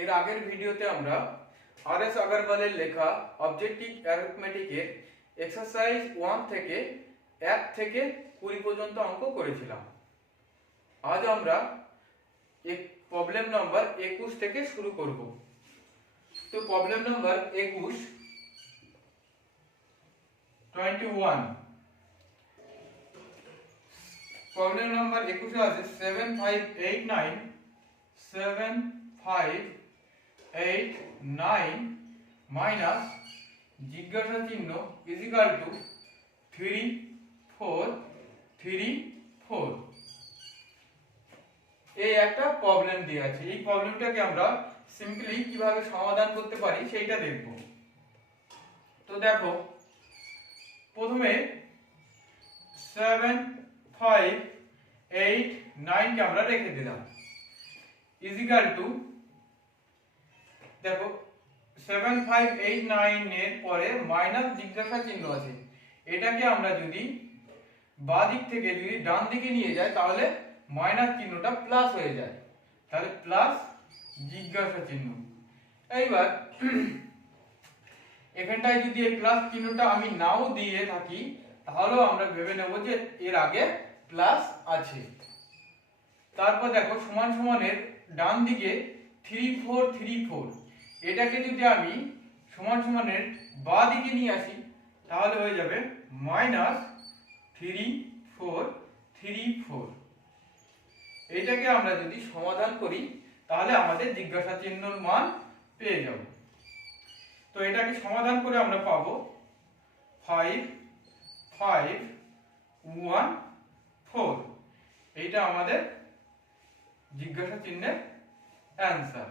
এর আগের ভিডিওতে আমরা আর.এস. আগরওয়ালের লেখা অবজেক্টিভ অ্যারিথমেটিকের এক্সারসাইজ 1 থেকে 1 থেকে 20 পর্যন্ত অঙ্ক করেছিলাম। আজ আমরা প্রবলেম নাম্বার 21 থেকে শুরু করব। তো প্রবলেম নাম্বার 21 প্রবলেম নাম্বার 21 এ আছে 7589 মাইনাস জিজ্ঞাসা চিহ্ন ইজ ইকুয়াল টু 3434। এই একটা প্রবলেম দিয়ে আছে। এই প্রবলেমটাকে আমরা সিম্পলি কিভাবে সমাধান করতে পারি সেইটা দেখব। তো দেখো, প্রথমে 7589 কে আমরা রেখে দিলাম ইজ ইকুয়াল টু, দেখো 7589 এর পরে মাইনাস জিজ্ঞাসা চিহ্ন আছে। এটাকে আমরা যদি বাঁ দিক থেকে যদি ডান দিকে নিয়ে যাই তাহলে মাইনাস চিহ্নটা প্লাস হয়ে যায়, তাহলে প্লাস জিজ্ঞাসা চিহ্ন। এইবার এখানটায় যদি এই প্লাস চিহ্নটা আমি নাও দিয়ে থাকি তাহলেও আমরা ভেবে নেব যে এর আগে প্লাস আছে। তারপর দেখো সমান সমানের ডান দিকে 3434, এটাকে যদি আমি সমান সমানের বাঁ দিকে নিয়ে আসি তাহলে হয়ে যাবে মাইনাস 3434। এটাকে আমরা যদি সমাধান করি তাহলে আমাদের জিজ্ঞাসা চিহ্নর মান পেয়ে যাব। তো এটাকে সমাধান করে আমরা পাবো 5514। এইটা আমাদের জিজ্ঞাসা চিহ্নের অ্যান্সার।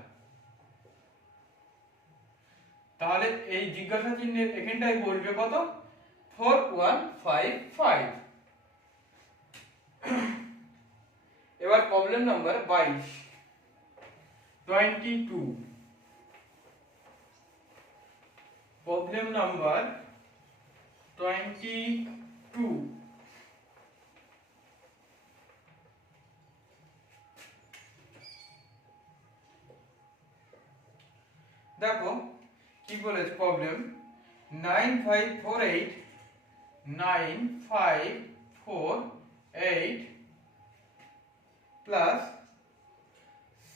তাহলে এই জিজ্ঞাসা চিহ্নের এখানটায় বলবে কত? 4155। এবার প্রবলেম নাম্বার 22। Problem number 22। দেখো কি বলেছে problem, 9548 plus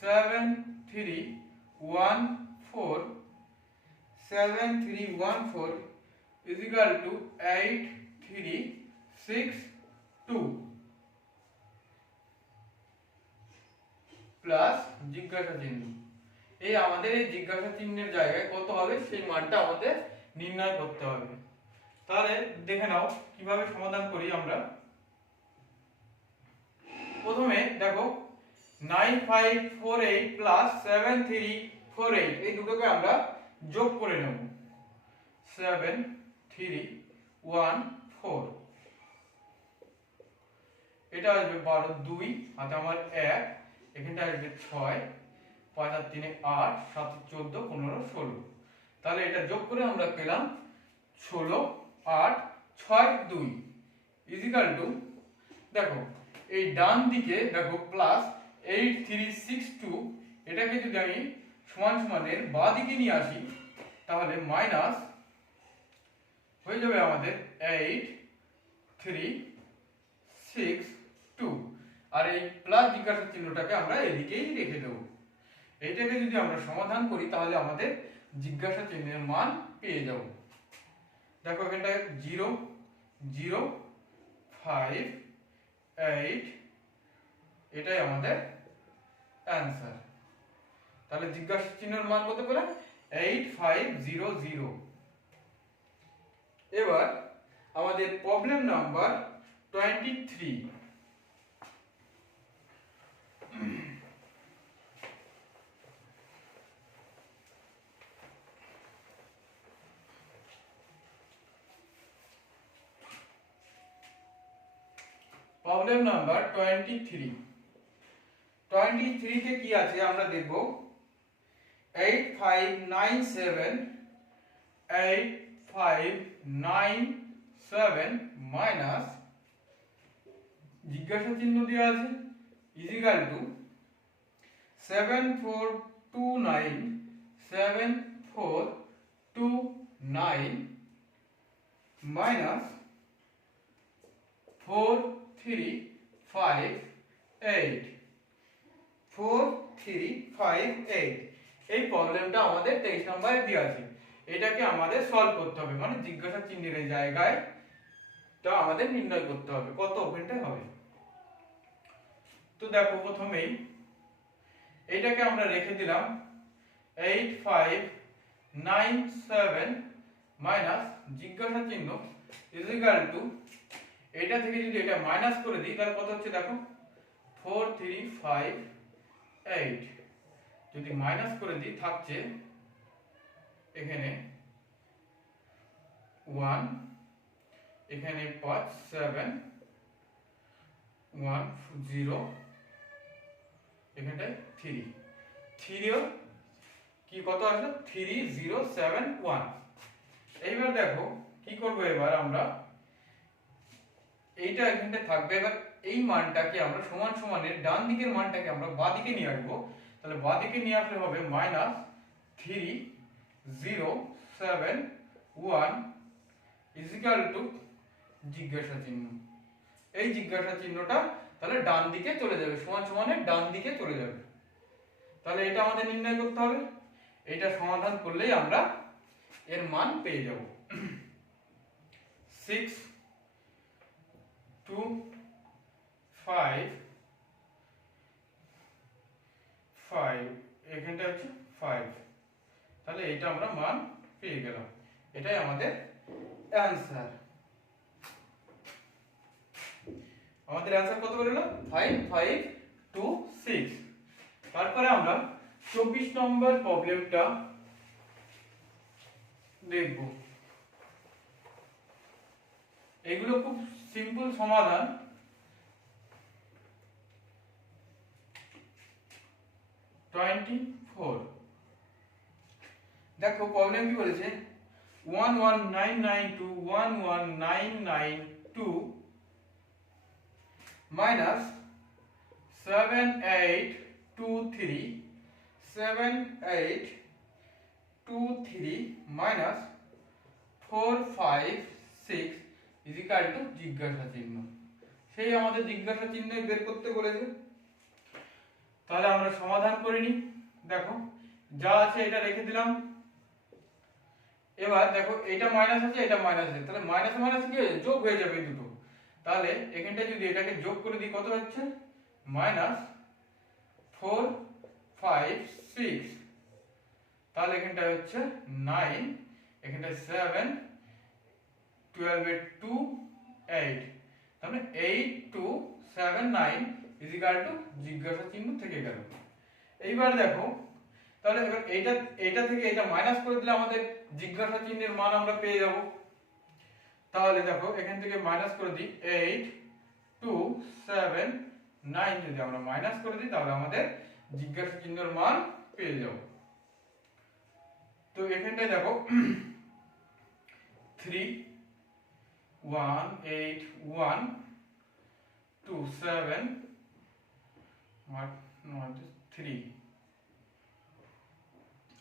7314 is equal to 8362 plus জিজ্ঞাসা চিহ্ন। এই আমাদের এই জিজ্ঞাসা চিহ্নের জায়গায় কত হবে সেই মানটা আমাদের নির্ণয় করতে হবে। তাহলে দেখে নাও কিভাবে সমাধান করি আমরা। প্রথমে দেখো 9548 প্লাস 7348 এই দুটোকে আমরা যোগ করে নেব। 7314, এটা আসবে 12, 2 হাতে আমার 1, এখানটা আসবে 6, 5 আর 3 8, 7 14 15 16। তাহলে এটা যোগ করে আমরা পেলাম 16 8 6 2 ইজ ইকুয়াল টু, দেখো এই ডান দিকে দেখো প্লাস 8362, এটাকে যদি আমি সমান সমানের বাঁ দিকে নিয়ে আসি তাহলে মাইনাস হয়ে যাবে আমাদের 8362। আর এই প্লাস জিজ্ঞাসা চিহ্নটাকে আমরা এদিকেই রেখে দেব। এইটাকে যদি আমরা সমাধান করি তাহলে আমাদের জিজ্ঞাসা চিহ্নের মান পেয়ে যাব। দেখো এখানটায় 0058, এটাই আমাদের অ্যান্সার। তাহলে জিজ্ঞাসা চিহ্নের মান কত পেলাম? 8500। এবার আমাদের প্রবলেম নাম্বার 23। প্রবলেম নাম্বার 23 তে কি আছে আমরা দেখব। 8597 মাইনাস জিজ্ঞাসা চিহ্ন দেওয়া আছে ইজ ইকুয়াল টু 74 297429 minus 4358 4358 এই প্রবলেমটা আমাদের 23 নম্বরে দেওয়া আছে। এটাকে আমাদের সলভ করতে হবে, মানে জিজ্ঞাসা চিহ্নের এই জায়গায় তা আমাদের নির্ণয় করতে হবে কত ওপেনটা হবে। তো দেখো প্রথমেই এইটাকে আমরা রেখে দিলাম 8597 মাইনাস জিজ্ঞাসা চিহ্ন ইজ ইকুয়াল টু, এটা থেকে যদি এটা মাইনাস করে দিই তাহলে কত হচ্ছে দেখো 4358, যদি মাইনাস করে দিই থাকছে এখানে 1, এখানে 5 7 1 0, এখানটায় 3 কি কত আসলো 3071। এইবার দেখো কি করব, এবার আমরা এইটা এখানটা থাকবে, এবার এই মানটাকে আমরা সমান সমানের ডান দিকের মানটাকে আমরা বাঁ দিকে নিয়ে আসবো। তাহলে বাঁ দিকে নিয়ে আসলে হবে -3071 ইজ ইকুয়াল টু জিজ্ঞাসা চিহ্ন। এই জিজ্ঞাসা চিহ্নটা তাহলে ডান দিকে চলে যাবে, সমান সমানের ডান দিকে চলে যাবে। তাহলে এটা আমাদের নির্ণয় করতে হবে, এটা সমাধান করলেই আমরা এর মান পেয়ে যাব। 6 2 5 5, এখানটা হচ্ছে 5, তাহলে এটা আমরা মান পেয়ে গেলাম। এটাই আমাদের অ্যানসার। আমাদের অ্যানসার কত করে এলো 5526। তারপরে আমরা 24 নম্বর প্রবলেমটা দেখব। এগুলো খুব সিম্পল সমাধান। দেখো প্রবলেম কি বলেছে, 11992 11992 minus 7823 minus 456 is equal to জিজ্ঞাসা চিহ্ন। সেই আমাদের জিজ্ঞাসা চিহ্ন বের করতে বলেছে। তাহলে আমরা সমাধান করে নিই। দেখো যা আছে এটা রেখে দিলাম। এবার দেখো এটা মাইনাস আছে, এটা মাইনাস আছে, তাহলে মাইনাস মাইনাস কি যোগ হয়ে যাবে দুটো। তাহলে এখানটা যদি এটাকে যোগ করে দিই কত হচ্ছে -456, তাহলে এখানটা হচ্ছে 9, এখানটা 7 12 এর 2 8, তাহলে 8279 ইজ ইকুয়াল টু জিজ্ঞাসা চিহ্ন থেকে গেল। এইবার দেখো তাহলে এবার এইটা থেকে এটা মাইনাস করে দিলে আমাদের জিজ্ঞাসা চিহ্নের মান আমরা পেয়ে যাব। তাহলে দেখো এখান থেকে মাইনাস করে দিই 8279, যদি আমরা মাইনাস করে দিই তাহলে আমাদের জিজ্ঞাসা চিহ্নের মান পেয়ে যাব। তো এখানটায় দেখো 3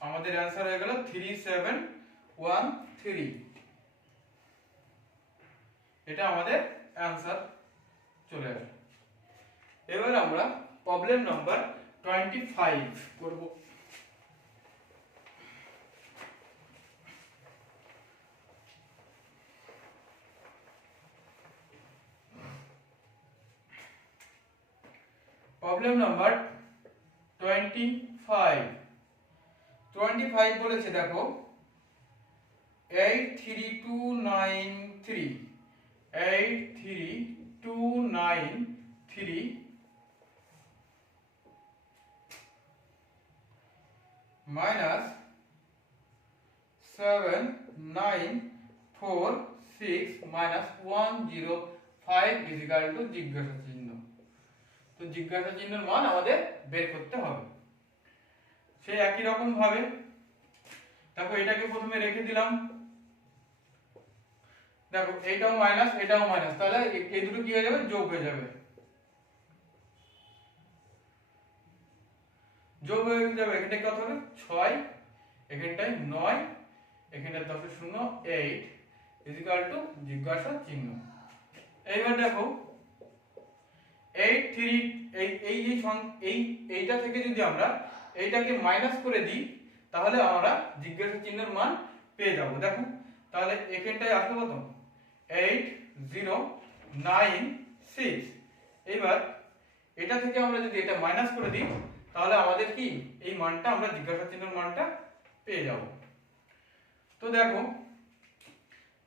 আমাদের অ্যানসার হয়ে গেল 3713। এটা আমাদের অ্যানসার চলে আসে। এবার আমরা প্রবলেম নাম্বার 25 করব। প্রবলেম নাম্বার 25 বলেছে দেখো 83293 minus 7946 minus 105 is equal to জিজ্ঞাসা চিহ্ন। তো জিজ্ঞাসা চিহ্নের মান আমাদের বের করতে হবে। সেই একই রকম ভাবে দেখো এটাকে প্রথমে রেখে দিলাম। দেখো এটাও মাইনাস এটাও মাইনাস, তাহলে এই দুটো কি হয়ে যাবে যোগ হয়ে যাবে। যোগ হয়ে যাবে, এখানটায় কত হবে 6, এখানটায় 9, এখানটায় 10 8 জিজ্ঞাসা চিহ্ন। এইবার দেখো 8 3 এইটা থেকে যদি আমরা এইটাকে মাইনাস করে দিই তাহলে আমরা জিজ্ঞাসা চিহ্নের মান পেয়ে যাব। দেখো তাহলে এখানটায় আসবে কত 8 0 9 6। এবার এটা থেকে আমরা যদি এটা মাইনাস করে দিই তাহলে আমাদের কি এই মানটা আমরা জিজ্ঞাসা চিহ্নের মানটা পেয়ে যাব। তো দেখো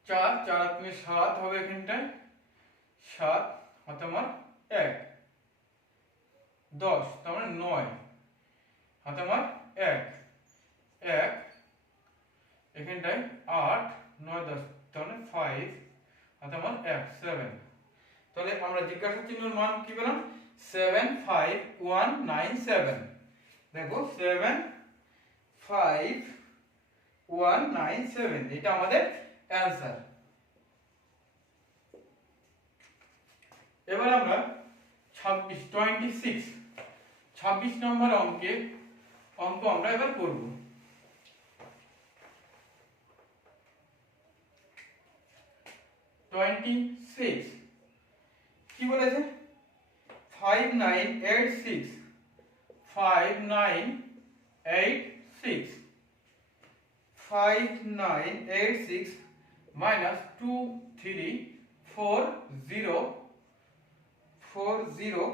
4 4 3 7 হবে, এখানটায় 7 হাতে আমার 1 10 তার মানে 9 হাতে আমার 1 1 এখানটায় 8 9 10 তার মানে 5 হাতে আমার 1 7। তাহলে আমরা জিজ্ঞাসা চিহ্নের মান কি পেলাম 7 5 1 9 7। দেখো 7 5 1 9 7 এটা আমাদের অ্যানসার। এবার আমরা 26 নম্বর অঙ্ক আমরা এবার করব। কি বলেছে 5 9 8 6 5 9 8 6 5 9 8 6 minus 2 3 4 0 4 0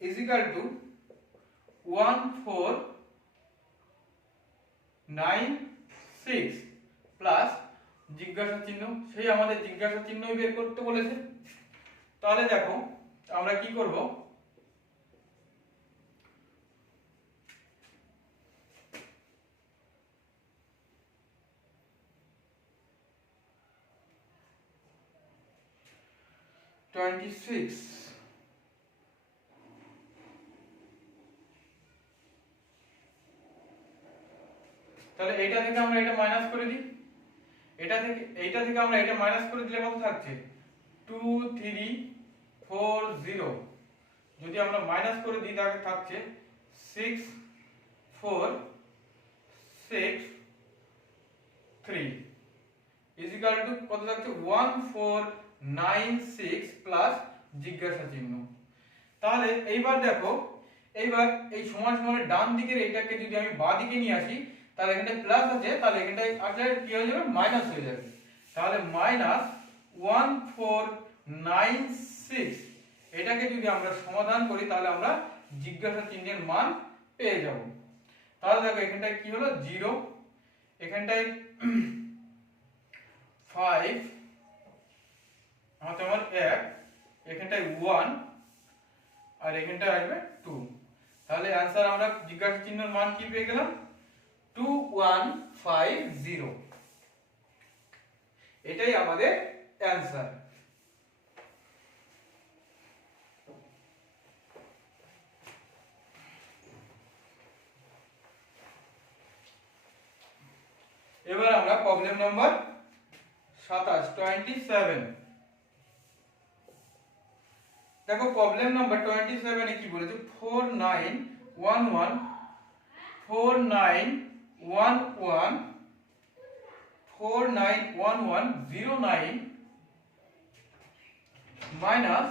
is equal to 1 4 9 6 plus জিজ্ঞাসা চিহ্ন, সেই আমাদের জিজ্ঞাসা চিহ্নই বের করতে বলেছে। তাহলে দেখো আমরা কি করব, তাহলে এইটা থেকে আমরা এটা মাইনাস করে দিই, এইটা থেকে আমরা এটা মাইনাস করে দিলে কত থাকছে 2 3 4 0। যদি আমরা মাইনাস করে দিই তাহলে থাকছে 6 4 6 3 ইজ ইকুয়াল টু কত থাকছে 1 4 9 6 প্লাস জিজ্ঞাসা চিহ্ন। তাহলে এইবার দেখো এইবার এই সমান সমানের ডান দিকের এইটাকে যদি আমি বাঁ দিকে নিয়ে আসি তাহলে এখানটায় প্লাস আছে, তাহলে এখানটায় আসলে কি হয়ে যাবে মাইনাস হয়ে যাবে। তাহলে মাইনাস 1 4 9 6 এটাকে যদি আমরা সমাধান করি তাহলে আমরা জিজ্ঞাসা চিহ্নের মান পেয়ে যাব। তাহলে দেখো এখানটায় কি হলো 0, এখানটায় 5 আমাদের আমার 1, এখানটায় 1 আর এখানটায় আসবে 2। তাহলে आंसर আমরা জিজ্ঞাসা চিহ্নের মান কি পেয়ে গেলাম 2150। এটাই আমাদের आंसर। এবার আমরা প্রবলেম নাম্বার 27 দেখো প্রবলেম নাম্বার 27 এ কি বলেছে 4911 4911 491109 minus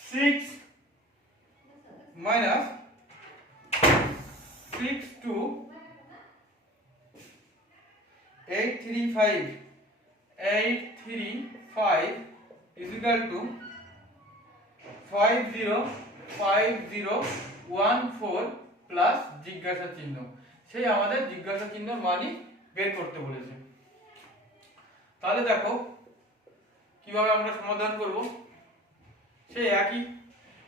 6 minus 62 835 is equal to 505014 plus জিজ্ঞাসা চিহ্ন। সেই আমাদের জিজ্ঞাসা চিহ্ন মানই বের করতে বলেছে। তাহলে দেখো কিভাবে আমরা সমাধান করব, সেই একই,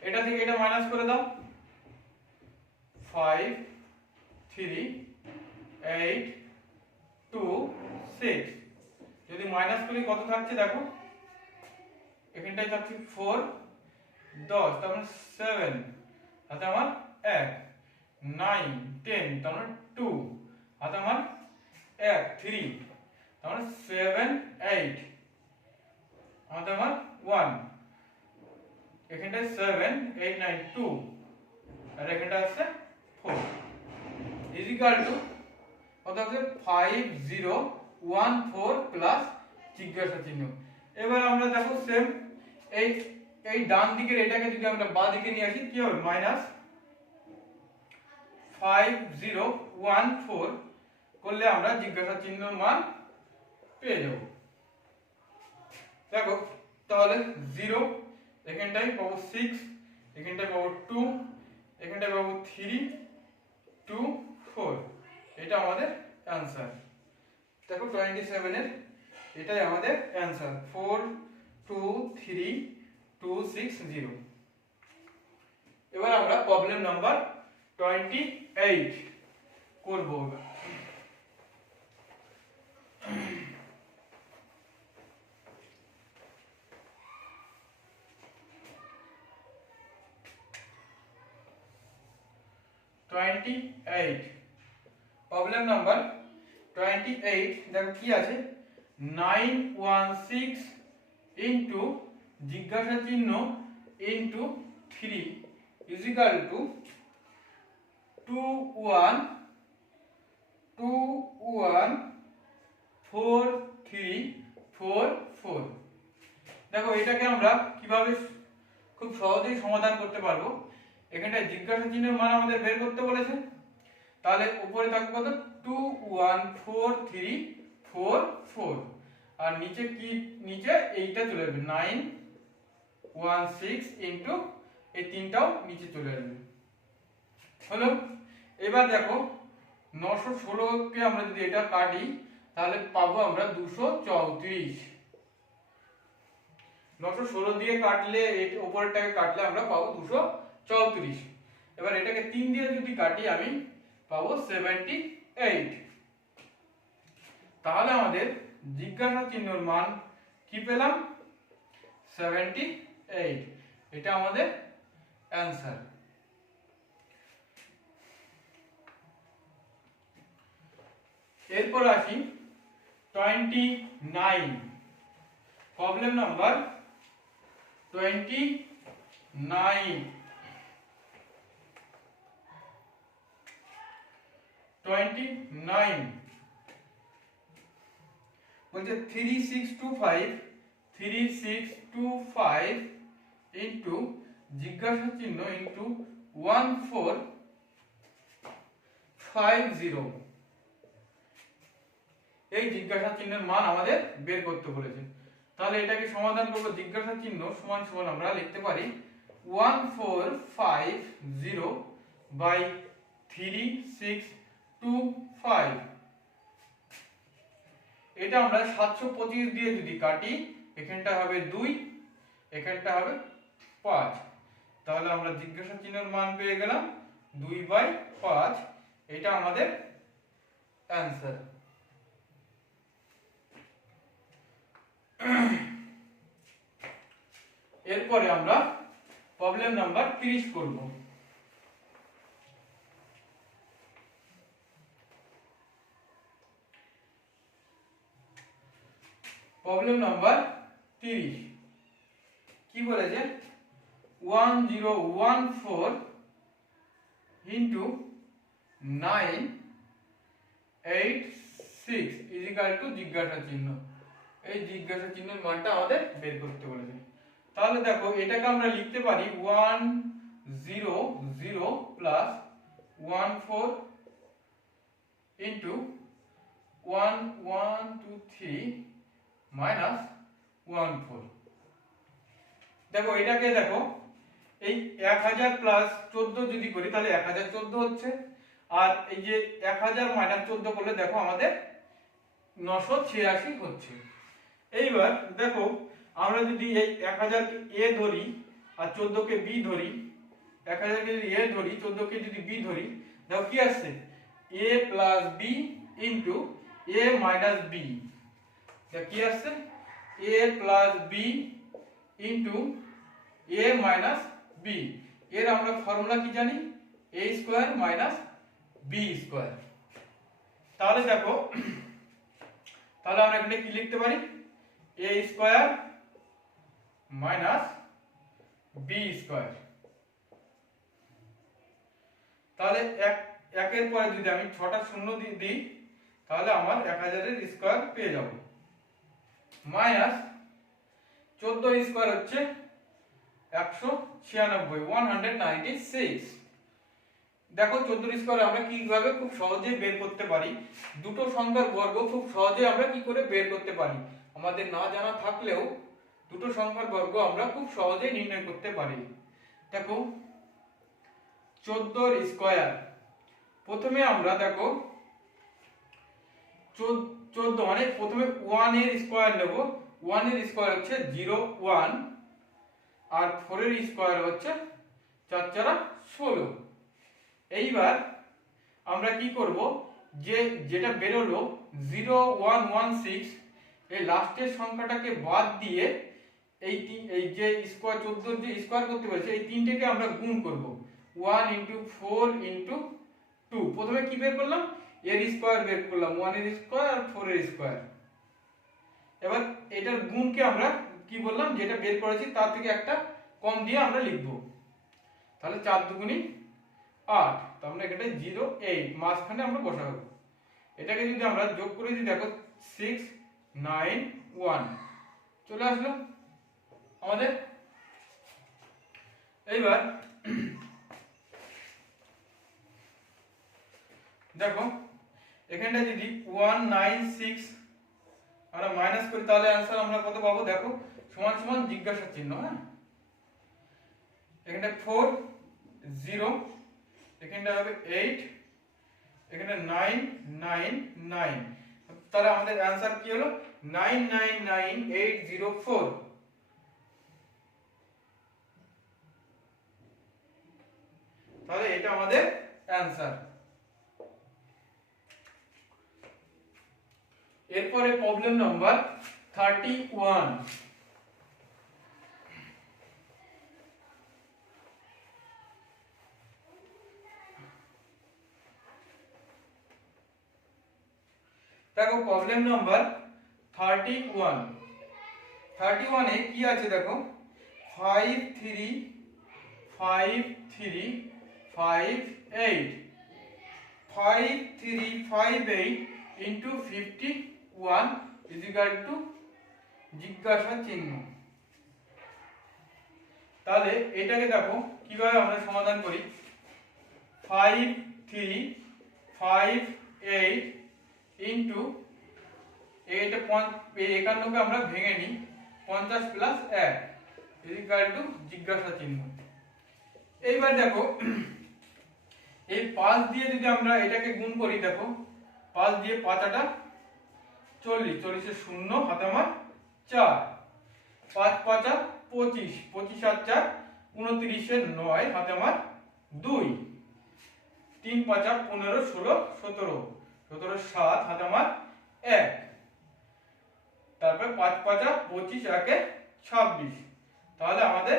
এটা থেকে এটা মাইনাস করে দাও 5 3 8 2 6। যদি মাইনাস করি কত থাকছে দেখো এখানটায় থাকছে 4 10 তার মানে 7 হাতে আমার 1 9 10 তার মানে 2 হাতে আমার 1 3 তার মানে 7 8 হাতে আমার 1 এখানটায় 7 8 9 2 আর এখানটা আছে ইজিক্যাল টু কত হবে 5014 প্লাস জিজ্ঞাসা চিহ্ন। এবার আমরা দেখো সেম এই এই ডান দিকের এটাকে যদি আমরা বাঁ দিকে নিয়ে আসি কি হবে মাইনাস 5014 করলে আমরা জিজ্ঞাসা চিহ্নের মান পেয়ে যাব। দেখো তাহলে 0 এখানটায় পাবো 6, এখানটায় পাবো 2, এখানটায় পাবো 3 2 4, এটা আমাদের অ্যানসার। দেখো 27 এর এটাই আমাদের অ্যানসার 4 2 3 2 6 0। এবার আমরা প্রবলেম নাম্বার 28 করব। প্রবলেম নাম্বার 28 দেখো কি আছে 916 ইনটু জিজ্ঞাসা চিহ্ন ইনটু 3 ইজিক্যাল টু 214344। দেখো এটাকে আমরা কিভাবে খুব সহজেই সমাধান করতে পারবো। এখানটায় জিজ্ঞাসা চিহ্নের মান আমাদের বের করতে বলেছে, তাহলে উপরে থাকবে কত 214344 আর নিচে কি নিচে এইটা চলে আসবে 916 ইনটু এই তিনটাও নিচে চলে আসবে হলো। এবার দেখো 916 কে আমরা যদি এটা কাটি তাহলে পাবো আমরা 234। 916 দিয়ে কাটলে এই উপরটাকে কাটলে আমরা পাবো 234। এবার এটাকে 3 দিয়ে যদি কাটি আমি পাবো 78। তাহলে আমাদের জিজ্ঞাসা চিহ্নের মান কি পেলাম 78, এটা আমাদের অ্যানসার। এরপর আসি 29 প্রবলেম নাম্বার 29 বলছে 3625 ইনটু জিজ্ঞাসা চিহ্ন ইনটু 1450 এই জিজ্ঞাসা চিহ্নের মান আমাদের বের করতে বলেছে। তাহলে এটাকে সমাধান করব জিজ্ঞাসা চিহ্ন সমান সমান আমরা লিখতে পারি 1450 বাই 3625। এটা আমরা 725 দিয়ে যদি কাটি এখানটা হবে 2, এখানটা হবে 5, তাহলে আমরা জিজ্ঞাসা চিহ্নের মান পেয়ে গেলাম 2/5, এটা আমাদের অ্যানসার। এরপরে আমরা প্রবলেম নাম্বার 30 করব। প্রবলেম নাম্বার 30 কি বলেছে 1014 ইনটু 986 ইজিক্যাল টু জিজ্ঞাসা চিহ্ন। এই জিজ্ঞাসা চিহ্নের মানটা আমাদের বের করতে বলেছে। তাহলে দেখো এটাকে আমরা লিখতে পারি 100 প্লাস 14 ইনটু 1123 মাইনাস 14। দেখো এটাকে দেখো এই 1000 প্লাস 14 যদি করি তাহলে 1014 হচ্ছে, আর এই যে 1000 মাইনাস 14 করলে দেখো আমাদের 986 হচ্ছে। এইবার দেখো আমরা যদি এই 1000 কে a ধরি আর 14 কে b ধরি, 1000 কে যদি a ধরি 14 কে যদি b ধরি, দেখো কি আসছে a plus b into a minus b। দেখো কি আসছে a plus b into a minus b। এর আমরা ফর্মুলা কি জানি a square minus b square. তাহলে দেখো তাহলে আমরা এখানে কি লিখতে পারি a square minus b square. তাহলে একের পরে যদি আমি 6টা শূন্য দিই তাহলে আমার 1000 এর স্কয়ার পেয়ে যাব, মাইনাস 14 এর স্কয়ার হচ্ছে 196 দেখো 14 এর স্কয়ার আমরা কিভাবে খুব সহজে বের করতে পারি, দুটো সংখ্যার বর্গ খুব সহজে আমরা কি করে বের করতে পারি, আমাদের না জানা থাকলেও দুটো সংখ্যার বর্গ আমরা খুব সহজে নির্ণয় করতে পারি। দেখো 14 এর স্কয়ার, প্রথমে আমরা দেখো 14 মানে প্রথমে 1 এর স্কয়ার নেব, 1 এর স্কয়ার হচ্ছে 0 1 আর 4 এর স্কয়ার হচ্ছে 4 4 16। এইবার আমরা কি করব, যেটা বেরোলো 0116 এই লাস্টের সংখ্যাটাকে বাদ দিয়ে এই যে স্কয়ার 14 যে স্কয়ার করতে বলেছে এই তিনটাকে আমরা গুণ করব, 1 4 2। প্রথমে কি বের করলাম, এর স্কয়ার বের করলাম, 1 এর স্কয়ার আর 4 এর স্কয়ার। এবার এটার গুণকে আমরা কি বললাম, যেটা বের করেছি তার থেকে একটা কম দিয়ে আমরা লিখব, তাহলে 4 দুগুণী 8, তো আমরা এখানে 0 8 মাঝখানে আমরা বসাবো। এটাকে যদি আমরা যোগ করে দিই দেখো 6 9 1 চলে আসলো আমাদের। এইবার দেখো এখানটা যদি 196 আমরা মাইনাস করি তাহলে आंसर আমরা কত পাবো, দেখো সমান সমান জিজ্ঞাসা চিহ্ন, হ্যাঁ এখানে 4 0 এখানটা হবে 8 এখানে 9 9 9, তাহলে আমাদের आंसर কি হলো 999804। তাহলে এটা আমাদের आंसर। এরপরে প্রবলেম নাম্বার 31। দেখো প্রবলেম নাম্বার 31 এ কি আছে দেখো 5 3 5 3 5 8 5 3 5 8 into 51 is equal to জিজ্ঞাসা চিহ্ন। তাহলে এটাকে দেখো কিভাবে আমরা সমাধান করি, 5 3 5 8 into এটা 51 কে আমরা ভেঙে নিই 50 প্লাস 1 is equal to জিজ্ঞাসা চিহ্ন। এইবার দেখো এই 5 দিয়ে যদি আমরা এটাকে গুণ করি, দেখো 5 দিয়ে 5 আটা 40 40 এর 0 হাতে আমার 4 5 5 25 25 আর 4 29 এর 9 হাতে আমার 2 3 5 15 16 17 17 7 হাতে আমার 1, তারপর 5 5 25 একে 26। তাহলে আমাদের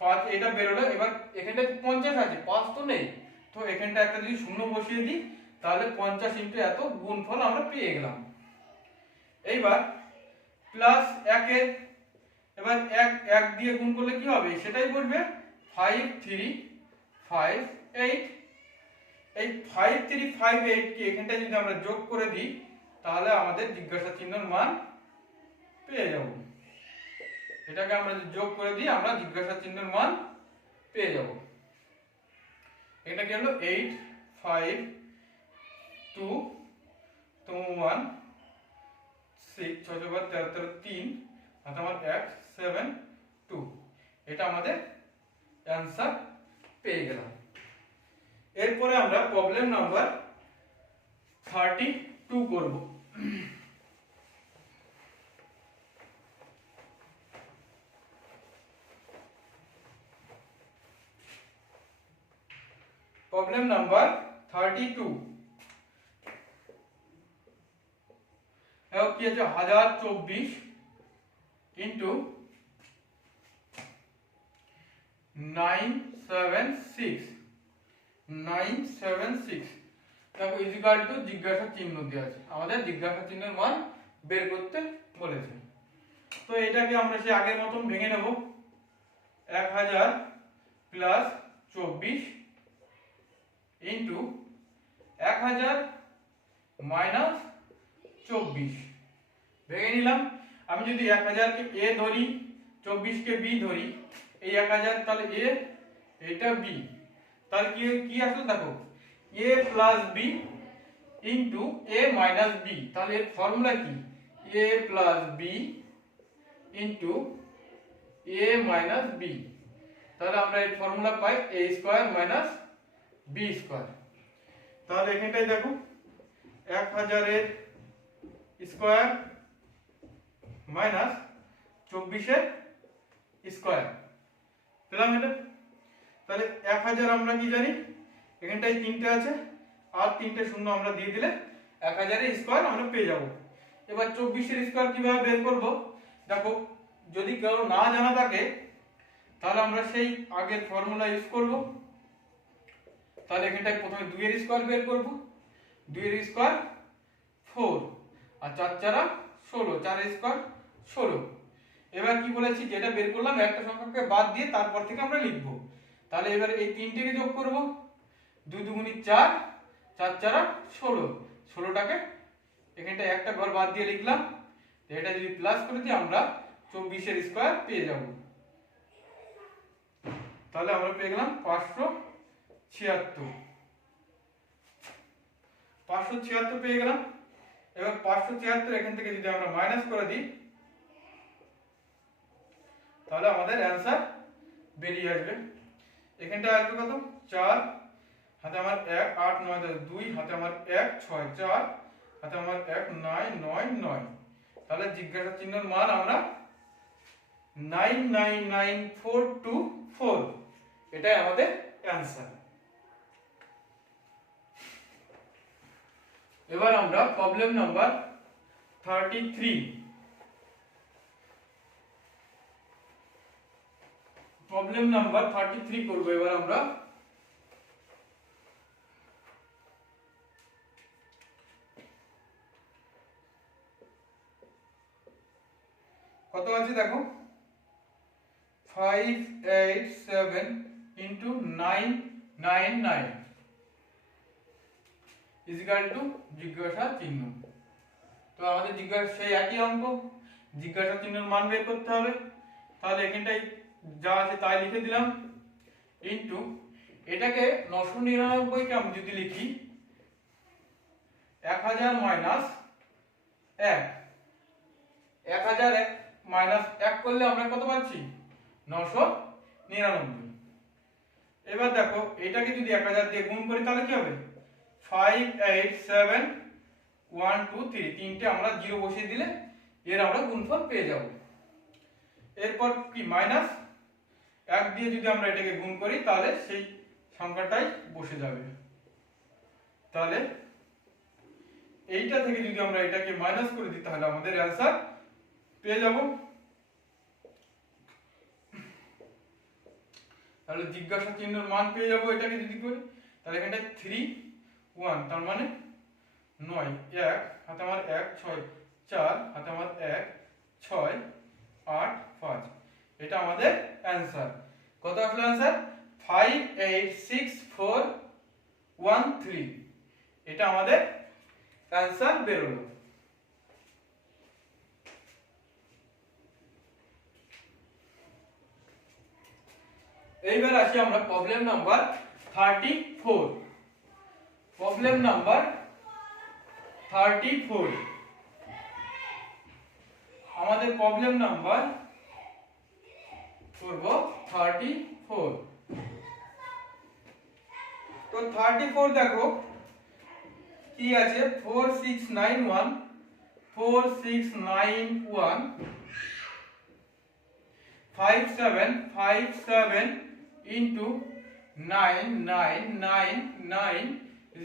5 এটা বেরোলো। এবার এখানটা 50 আছে 5 তো নেই, তো এখানটা একটা যদি শূন্য বসিয়ে দিই তাহলে 50 ইনটু এত গুণফল আমরা পেয়ে গেলাম। এইবার প্লাস 1 এর এবার 1 দিয়ে গুণ করলে কি হবে সেটাই বলবে 5 3 5 8। এই 5 3 5 8 কে এখানটা যদি আমরা যোগ করে দিই তাহলে আমাদের জিজ্ঞাসা চিহ্নের মান পেয়ে যাব। এটাকে আমরা যদি যোগ করে দিই আমরা জিজ্ঞাসা চিহ্নের মান পেয়ে যাব। এটা কি হলো 8 5 2 1 6 6 বার 13 3 আর আমার 1 7 2, এটা আমাদের आंसर পেয়ে গেলাম। এরপরে আমরা প্রবলেম নাম্বার 32 করব। প্রবলেম নাম্বার 32 কি আছে 1024 ইনটু 976 দেখো ইজিক্যাল টু জিজ্ঞাসা চিহ্ন দেওয়া আছে, আমাদের জিজ্ঞাসা চিহ্নের মান বের করতে বলেছে। তো এটাকে আমরা সেই আগের মতন ভেঙে নেব, 1000 প্লাস 24 ইন্টু 1000 মাইনাস 24 ভেঙে নিলাম। আমি যদি 1000 কে এ ধরি, 24 কে বি ধরি, এই 1000 তাহলে এ, এটা বি, তাহলে কি কি আসলে দেখো এ প্লাস বি ইন্টু এ মাইনাস বি, তাহলে এর ফর্মুলা কি এ প্লাস বি ইন্টু এ মাইনাস বি, তাহলে আমরা এর ফর্মুলা পাই এ স্কয়ার মাইনাস বি স্কয়ার। তাহলে এখানটাই দেখো 1000 এর স্কয়ার মাইনাস 24 এর স্কয়ার পেলাম এটা। তাহলে 1000 আমরা কি জানি এখানটায় 3টে আছে আর 3টে শূন্য আমরা দিয়ে দিলে 1000 এর স্কয়ার আমরা পেয়ে যাব। এবার 24 এর স্কয়ার কিভাবে বের করব দেখো, যদি কেউ না জানা থাকে তাহলে আমরা সেই আগের ফর্মুলা ইউজ করব। তাহলে এখানটায় প্রথমে 2 এর স্কয়ার বের করব, 2 এর স্কয়ার 4 আর 4 4 16, 4 এর স্কয়ার 16। এবার কি বলেছি যেটা বের করলাম একটা সংখ্যাকে বাদ দিয়ে তারপর থেকে আমরা লিখব। তাহলে এবার এই তিনটেকে যোগ করব, 2 2 4, 4 4 16, 16টাকে এখানটায় একটা ঘর বাদ দিয়ে লিখলাম। এটা যদি প্লাস করে দিই আমরা 24 এর স্কয়ার পেয়ে যাব। তাহলে আমরা পেয়ে গেলাম 576 পেয়ে গেলাম। এবার 576 এখান থেকে যদি আমরা মাইনাস করে দিই তাহলে আমাদের অ্যানসার বেরিয়ে আসবে। এখানটা আসবে কত 4 হাতে আমার 1 8 9 10 2 হাতে আমার 1 6 4 হাতে আমার 1 9 9 9। তাহলে জিজ্ঞাসা চিহ্নের মান আমরা 999424, এটাই আমাদের অ্যানসার। এবার আমরা প্রবলেম নাম্বার 33 করব। এবার আমরা কত আছে দেখো 587 into 999 ইজিক্যাল টু জিজ্ঞাসা চিহ্ন। তো আমাদের জিজ্ঞাসা সেই একই অঙ্ক, জিজ্ঞাসা চিহ্নের মান বের করতে হবে। তাহলে এখানটায় যা আছে তাই লিখে দিলাম ইনটু এটাকে 999 কে আমি যদি লিখি 1000 মাইনাস 1, 1000 মাইনাস 1 করলে আমরা কত পাচ্ছি 999। এবার দেখো এটাকে যদি 1000 দিয়ে গুণ করি তাহলে কি হবে 587123, তিনটে আমরা জিরো বসিয়ে দিলে এর আমরা গুণফল পেয়ে যাব। এরপর কি মাইনাস 1 দিয়ে যদি আমরা এটাকে গুণ করি তাহলে সেই সংখ্যাটাই বসে যাবে। তাহলে এইটা থেকে যদি আমরা এটাকে মাইনাস করে দিই তাহলে আমাদের অ্যানসার পেয়ে যাব। তাহলে জিজ্ঞাসা চিহ্নের মান পেয়ে যাব এটাকে যদি করি। তাহলে এখানটা 3 1, তার মানে 9 1 হাতে আমার 1 6 4 হাতে আমার 1 6 8 5, এটা আমাদের অ্যানসার। কত আসলে অ্যানসার 586413, এটা আমাদের অ্যানসার বেরোলো। এইবার আসি আমরা প্রবলেম নাম্বার 34। প্রবলেম নাম্বার 34, আমাদের প্রবলেম নাম্বার করব 34। তো 34 দেখো কি আছে 4691 5757 into 9999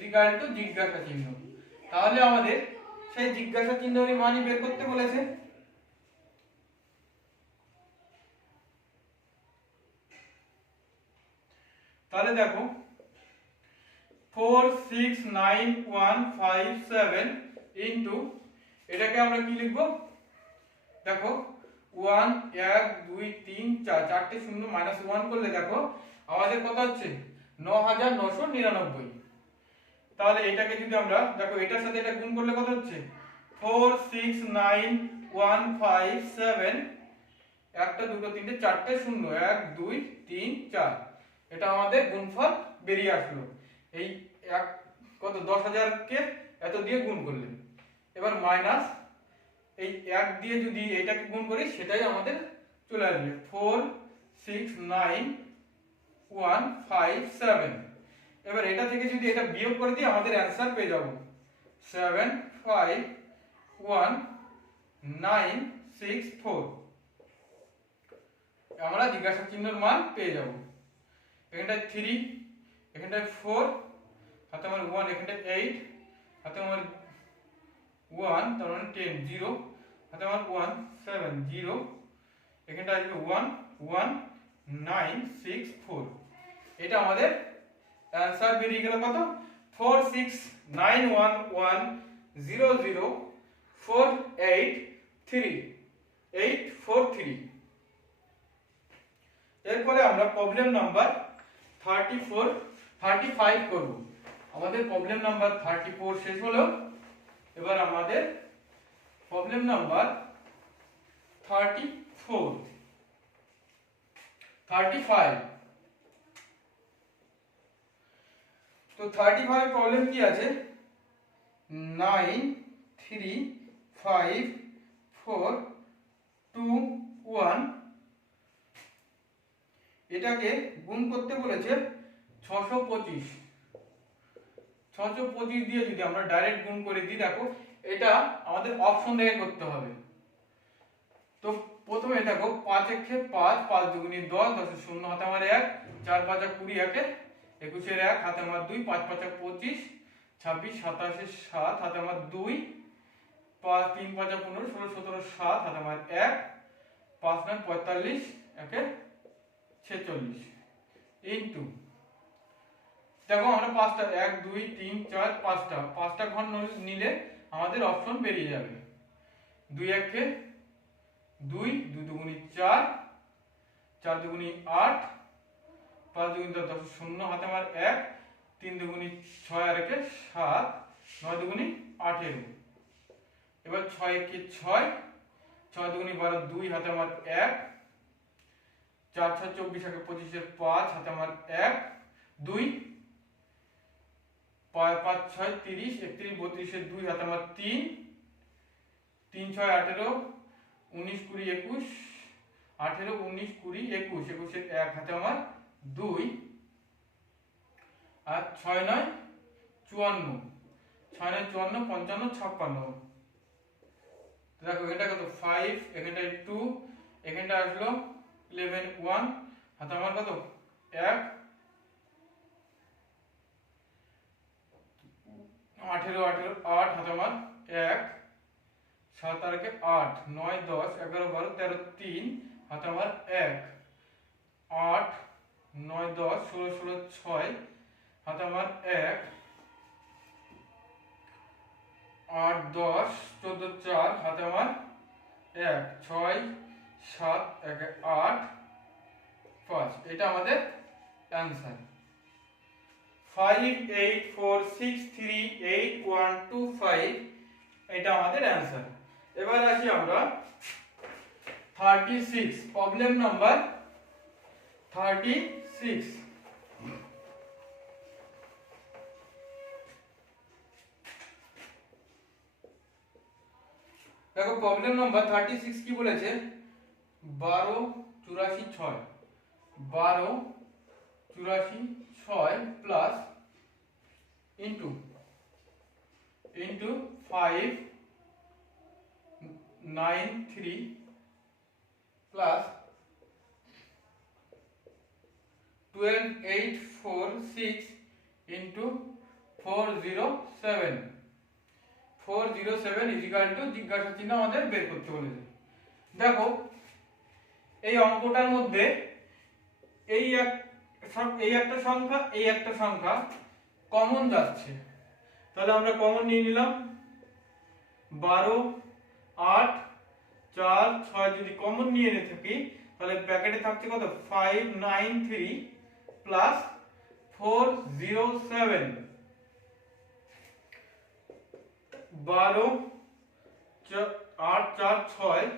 ইকুয়াল টু জিজ্ঞাসা চিহ্ন। তাহলে আমাদের সেই জিজ্ঞাসা চিহ্নের মানই বের করতে বলেছে। তাহলে দেখো 469157 into এটাকে আমরা কি লিখব দেখো 1 1 2 3 4, চারটে শূন্য মাইনাস 1 করলে দেখো আমাদের কত হচ্ছে 9999। তাহলে এটাকে যদি আমরা দেখো এটার সাথে এটা গুণ করলে কত হচ্ছে 4 6 9 1 5 7 একটা দুটো তিনটে চারটে শূন্য 1 2 3 4 এটা আমাদের গুণফল বেরিয়ে আসলো এই এক কত 10,000 কে এত দিয়ে গুণ করলে এবার মাইনাস এই 1 দিয়ে যদি এটাকে গুণ করি সেটাই আমাদের চলে আসবে 4 6 9 1 5 7 এবার এটা থেকে যদি এটা বিয়োগ করে দিই আমাদের অ্যানসার পেয়ে যাব 7 5 1 9 6 4 আমরা জিজ্ঞাসা চিহ্নের মান পেয়ে যাব এখানটায় 3 এখানটায় 4 হাতে আমার 1 এখানটায় 8 হাতে আমার 1 তার মানে 10 0 হাতে আমার 1 7 0 এখানটায় আসবে 1 1 9 6 4 এটা আমাদের অ্যানসার বেরিয়ে গেল কত 4 6 9 1 1 0 0 4 8 3 8 4 3 এরপরে আমরা প্রবলেম নাম্বার 35 করব আমাদের প্রবলেম নাম্বার 34 শেষ হলো এবার আমাদের প্রবলেম নাম্বার 35 তো 35 প্রবলেম কি আছে 9 3 5 4 2 1 এটাকে গুণ করতে বলেছে 625 দিয়ে যদি আমরা ডাইরেক্ট গুণ করে দিই দেখো এটা আমাদের অপশন দেখে করতে হবে তো প্রথমে দেখো 5 একে 5 5 দুগুণে 10 10 এর 0 হাতে আমার 1 4 5 20 একে 21 এর 1 হাতে আমার 2 5 5 25 26 27 এর 7 হাতে আমার 2 5 3 5 15 16 17 7 হাতে আমার 1 5 9 45 একে 46 ইনটু দেখো আমরা পাঁচটা 1 2 3 4 পাঁচটা ঘর নিলে আমাদের অপশন বেরিয়ে যাবে 2 একে 2 2 দুগুণে 4 4 দুগুণে 8 5 দুগুণে 10 0 হাতে আমার 1 3 দুগুণে 6 আর একে 7 9 দুগুণে 18 এবার 6 একে 6 6 দুগুণে 12 2 হাতে আমার 1 4 6 24 একে 25 এর 5 হাতে আমার 1 2 5 6 30 31 32 এর 2 হাতে আমার 3 3 6 18 19 20 21 18 19 20 21 21 এর 1 হাতে আমার 2 আর 6 9 54 6 9 54 55 56 দেখো এটা কত 5 এখানটা 2 এখানটা আসলো 11 1 হাতে আমার কত 1 18 8 হাতে আমার 1 7 আর 8 9 10 11 12 13 3 হাতে আমার 1 8 9 10 16 16 6 হাতে আমার 1 8 10 14 4 হাতে আমার 1 6 7 1 8 5 এটা আমাদের অ্যানসার 5 8 4 6 3 8 1 2 5 এটা আমাদের অ্যানসার এবার আসি আমরা 36 প্রবলেম নাম্বার 36 দেখো প্রবলেম নাম্বার 36 কি বলেছে 12 84 6 12 84 6 plus into 5 9 3 plus 12 8 4 6 into 407 407 equal to জিজ্ঞাসা চিহ্ন আমাদের বের করতে বলেছে দেখো এই অঙ্কটার মধ্যে এই একটা সংখ্যা কমন যাচ্ছে তাহলে আমরা কমন নিয়ে নিলাম 12 8 4 6 যদি কমন নিয়ে নিয়ে থাকি তাহলে ব্র্যাকেটে থাকছে কত 593 প্লাস 407 12 8 4 6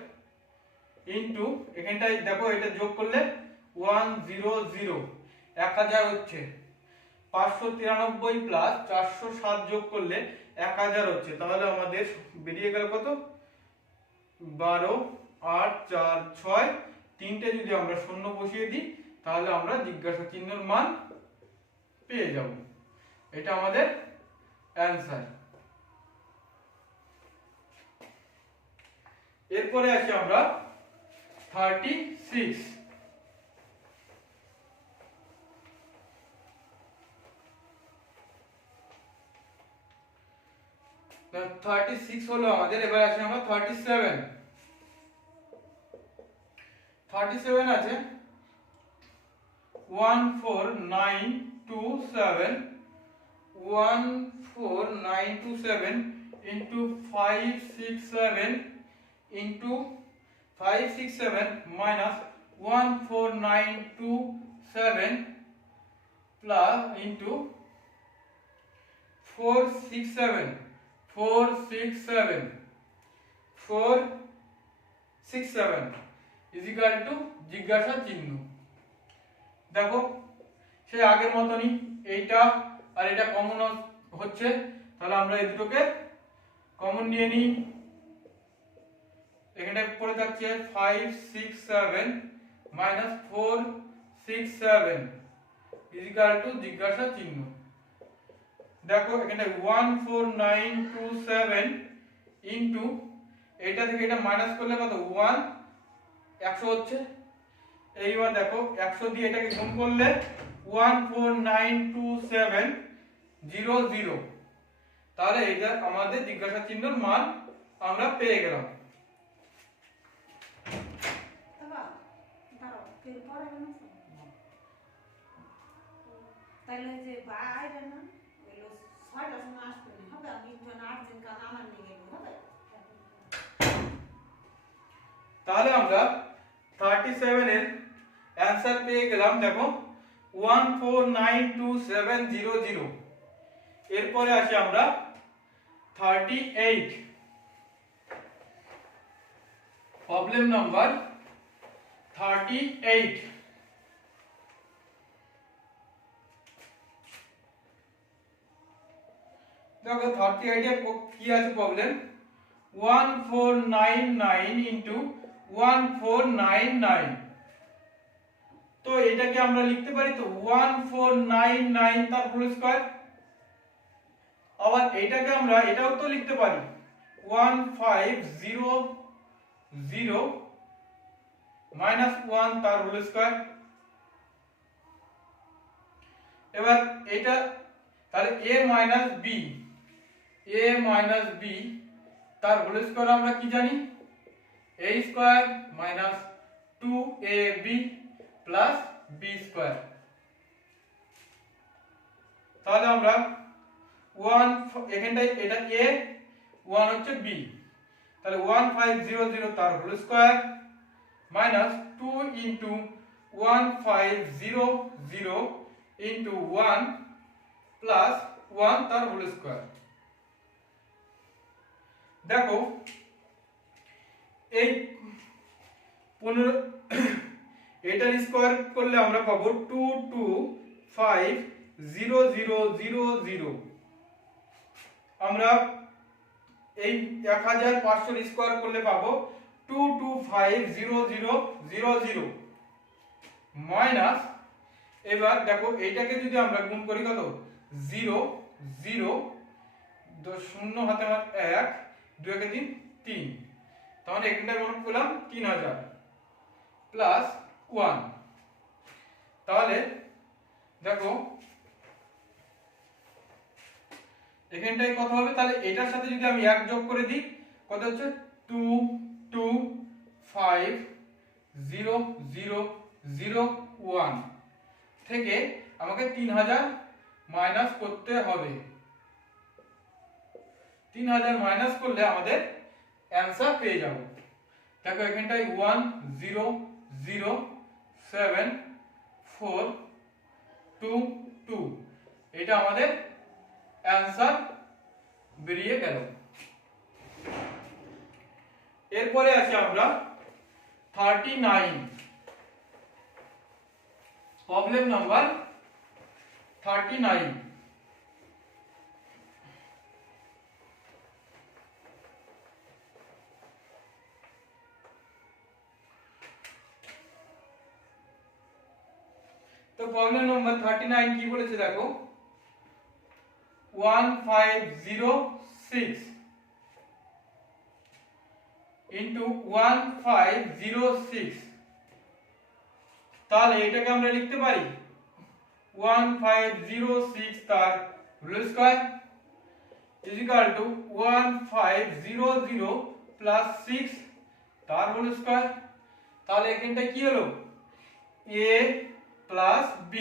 ইনটু এখানটায় দেখো এটা যোগ করলে 100 1000 হচ্ছে, 593 প্লাস 407 যোগ করলে 1000 হচ্ছে। তাহলে আমাদের বেরিয়ে গেল কত? 12 8 4 6, তিনটে যদি আমরা শূন্য বসিয়ে দিই তাহলে আমরা জিজ্ঞাসা চিহ্নের মান পেয়ে যাব। এটা আমাদের অ্যানসার। এরপরে আসি আমরা 36। 36 হলো আমাদের। এবার আসি আমরা 37। 37 আছে 14927 into 567 into 567 minus 14927 plus into 467 is equal to জিজ্ঞাসা চিহ্ন। দেখো সেই আগের মতনই এইটা আর এটা কমন হচ্ছে, তাহলে আমরা এই দুটোকে কমন নিয়ে নিই। এখানে পড়ে থাকছে 567 minus 467 is equal to জিজ্ঞাসা চিহ্ন। দেখো এখানে 14927 ইনটু এটা থেকে এটা মাইনাস করলে কত? 100 হচ্ছে। এইবার দেখো 100 দিয়ে এটাকে গুণ করলে 1492700, তাহলে এটা আমাদের জিজ্ঞাসা চিহ্নের মান আমরা পেয়ে গেলাম। তাহলে যে বাইরে না এলো 6টার সময় আসবে না, হবে? আমি জন 8 দিন কাজ আমার নিয়ে গেল, হবে? তাহলে আমরা 37 এর অ্যানসার পেয়ে গেলাম। দেখো 1492700। এরপরে আসি আমরা 38। Problem number 38। দেখো 38 এর কি আছে প্রবলেম? 1499 into 1499। তো এটাকে আমরা লিখতে পারি তো 1499 তার হোল স্কয়ার। আবার এটাকে আমরা এটাও তো লিখতে পারি 1500 minus 1 তার হোল স্কয়ার। এবার এটা তাহলে a minus b তার হোল স্কয়ার আমরা কি জানি? a square minus 2ab plus b square. তাহলে আমরা 1 এখানটায় এটা a 1 হচ্ছে b, তাহলে 1500 তার whole square minus 2 into 1500 into 1 plus 1 তার হোল স্কয়ার। দেখো এই 15 এটার স্কয়ার করলে আমরা পাবো 2250000। আমরা এই 1500 এর স্কয়ার করলে পাবো 2250000 মাইনাস, এবার দেখো এইটাকে যদি আমরা গুণ করি কত? 0 0 0 হাতে আমার 1 2 একে 3 3, তাহলে এখানটা গুণ করলাম 3000 প্লাস 1। তাহলে দেখো এখানটায় কত হবে? তাহলে এটার সাথে যদি আমি 1 যোগ করে দিই কত হচ্ছে? 22500001 থেকে আমাকে 3000 মাইনাস করতে হবে। 3000 মাইনাস করলে আমাদের অ্যানসার পেয়ে যাব। দেখো এখানটায় 100742, এটা আমাদের অ্যানসার বেরিয়ে গেল। এরপরে আসি আমরা 39, প্রবলেম নাম্বার 39। তো প্রবলেম নাম্বার 39 কি বলেছে দেখো, 1506 ইনটু 1506, তাহলে এটাকে আমরা লিখতে পারি 1506 তার whole square is equal to 1500 plus 6 তার হোল স্কয়ার। তাহলে এখানটা কি হলো, a প্লাস b,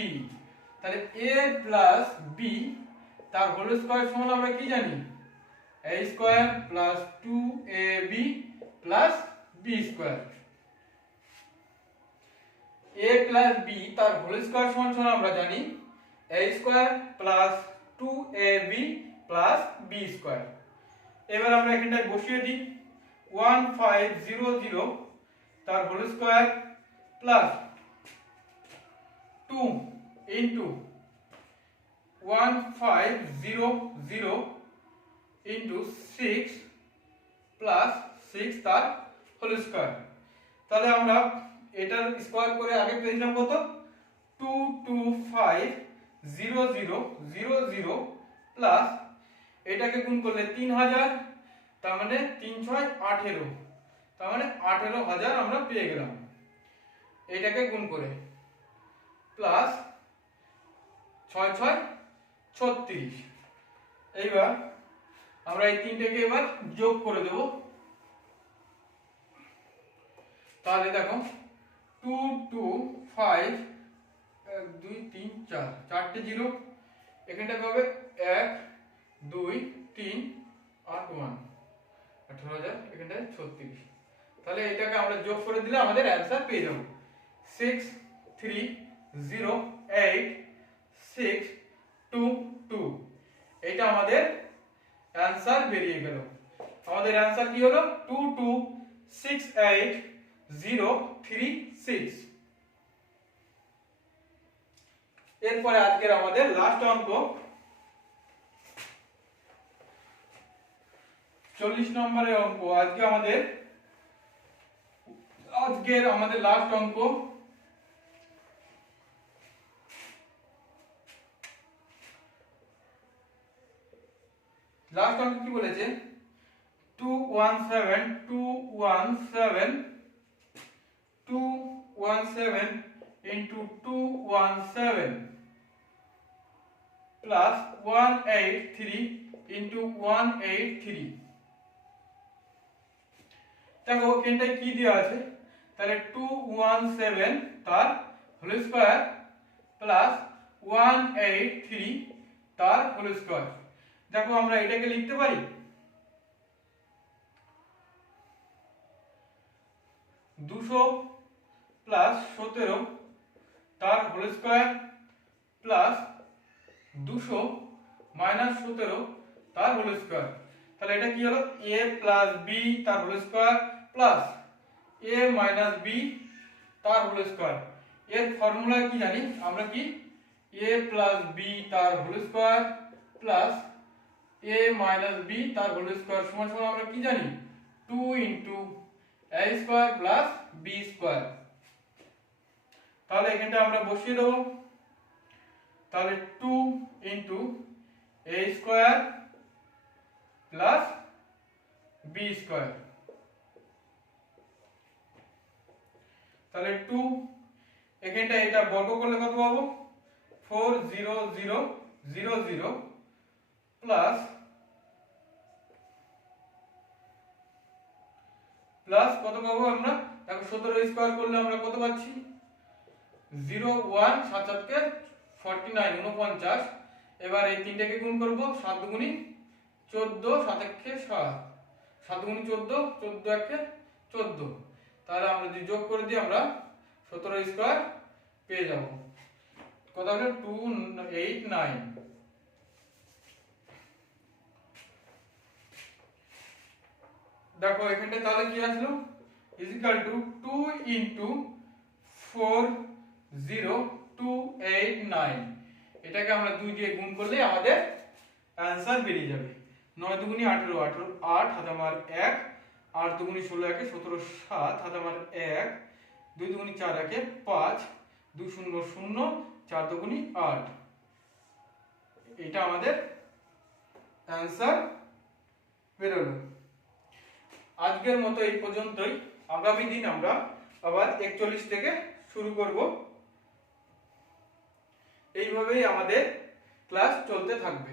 তাহলে a প্লাস b তার হোল স্কয়ার সমান আমরা কি জানি, a square plus 2ab plus b square. a plus b তার হোল স্কয়ার সমান সমান আমরা জানি a square plus 2ab plus b square. এবার আমরা এখানটায় বসিয়ে দিই 1500 তার whole square plus 2 into 1500 into 6 plus 6 তার হোল স্কয়ার। তাহলে আমরা এটার স্কয়ার করে আগে পেয়েছিলাম কত, 22500 প্লাস এটাকে গুণ করলে 3000, তার মানে 3 6 18, তার মানে 18000 আমরা পেয়ে গেলাম এটাকে গুণ করে, প্লাস 6 6 36। এইবার আমরা এই তিনটাকে এবার যোগ করে দেব। তাহলে দেখো 2 2 5 1 2 3 4, চারটে জিরো, এখানটা হবে 1 2 3 8 1 18000, এখানটায় 36। তাহলে এটাকে আমরা যোগ করে দিলে আমাদের অ্যানসার পেয়ে যাব 6308622। এটা আমাদের অ্যানসার বেরিয়ে গেল। আমাদের অ্যানসার কি হলো 2268036। এরপরে আজকের আমাদের লাস্ট অঙ্ক 40 নম্বরের অঙ্ক। আজকের আমাদের লাস্ট অঙ্ক। লাস্ট অঙ্ক কি বলেছে, 217 into 217 plus 183 into 183। দেখো এখানটায় কি দেওয়া আছে, তাহলে 217 তার হোল স্কয়ার প্লাস 183 তার হোল স্কয়ার। দেখো আমরা এটাকে লিখতে পারি 200 প্লাস 17 তার হোল স্কয়ার প্লাস 200 মাইনাস 17 তার হোল স্কয়ার। তাহলে এটা কি হলো, a প্লাস b তার whole square plus a minus b তার হোল স্কয়ার। এর ফর্মুলা কি জানি আমরা, কি a প্লাস b তার whole square plus a minus b তার হোল স্কয়ার সমান সমান আমরা কি জানি 2 into a square plus b square. তাহলে এখানটা আমরা বসিয়ে দেব, তাহলে 2 into a square plus b square. তাহলে 2 এখানটা এটা বর্গ করলে কত পাবো, 40000 প্লাস কত পাবো আমরা, দেখো 17 স্কয়ার করলে আমরা কত পাচ্ছি, 01 7 7 কে 49 49। এবার এই তিনটাকে গুণ করব, 7 দুগুণী 14 7 একে 7 7 দুগুণী 14 14 একে 14। তাহলে আমরা যদি যোগ করে দিই আমরা 17 স্কয়ার পেয়ে যাব। কত হলো 289। দেখো এখানটা তাহলে কি আসলো, ইজিক্যাল টু 2 ইন্টু 40289। এটাকে আমরা 2 দিয়ে গুণ করলে আমাদের অ্যান্সার বেরিয়ে যাবে। 9 দুগুনি 18, 18 8 হাতে আমার 1, 8 দুগুনি 16 একে 17 7 হাতে আমার 1, 2 দুগুনি 4 একে 5, 2 0 0 4 দুগুনি 8। এটা আমাদের অ্যান্সার বেরোলো। আজকের মতো এই পর্যন্তই। আগামী দিন আমরা আবার 41 থেকে শুরু করব। এইভাবেই আমাদের ক্লাস চলতে থাকবে।